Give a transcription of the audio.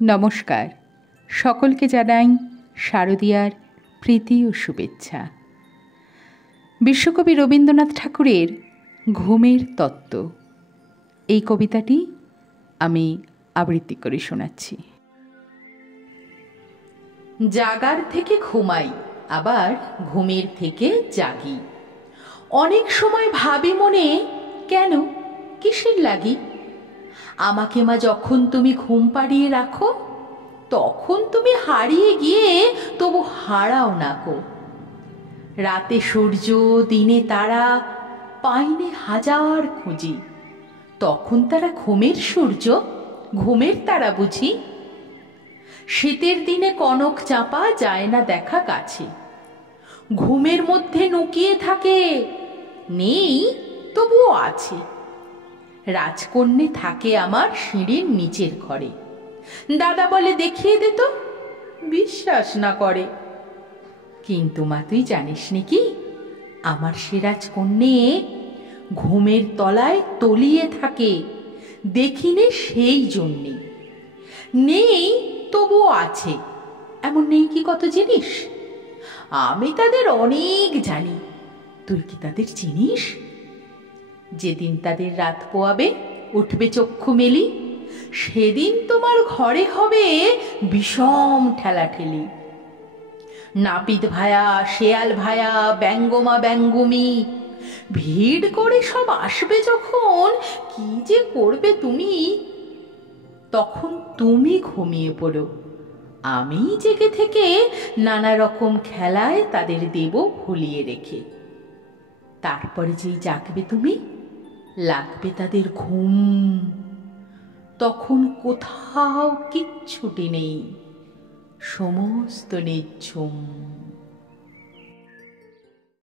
নমস্কার, সকলকে জানাই শারদীয়ার প্রীতি ও শুভেচ্ছা। বিশ্বকবি রবীন্দ্রনাথ ঠাকুরের ঘুমের তত্ত্ব এই কবিতাটি আমি আবৃত্তি করে শোনাচ্ছি। জাগার থেকে ঘুমাই, আবার ঘুমের থেকে জাগি। অনেক সময় ভাবি মনে, কেন, কিসের লাগি? আমাকে মা যখন তুমি ঘুম পাড়িয়ে রাখো, তখন তুমি হারিয়ে গিয়ে তবু হারাও না কো। রাতে সূর্য, দিনে তারা, পাইনে হাজার খুঁজি। তখন তারা ঘুমের সূর্য, ঘুমের তারা বুঝি। শীতের দিনে কনক চাপা যায় না দেখা কাছে, ঘুমের মধ্যে লুকিয়ে থাকে, নেই তবুও আছে। রাজকন্যে থাকে আমার সিঁড়ির নিচের ঘরে, দাদা বলে দেখিয়ে দে তো, বিশ্বাস না করে। কিন্তু মা তুই জানিস নাকি, আমার সে রাজকন্যে ঘুমের তলায় তলিয়ে থাকে, দেখিনে সেই জন্যে। নেই তবুও আছে, এমন নেই কি কত জিনিস? আমি তাদের অনেক জানি, তুই কি তাদের চিনিস? যেদিন তাদের রাত পোয়াবে, উঠবে চক্ষু মেলি, সেদিন তোমার ঘরে হবে বিষম ঠেলাঠেলি। নাপিত ভায়া, শেয়াল ভায়া, ব্যঙ্গমা ব্যঙ্গমি ভিড় করে সব আসবে যখন, কি যে করবে তুমি? তখন তুমি ঘুমিয়ে পড়ো, আমি জেগে থেকে নানা রকম খেলায় তাদের দেব ভুলিয়ে রেখে। তারপরে যেই জাগবে তুমি, লাগবে তাদের ঘুম, তখন কোথাও কিচ্ছুটি নেই, সমস্ত নিঝুম।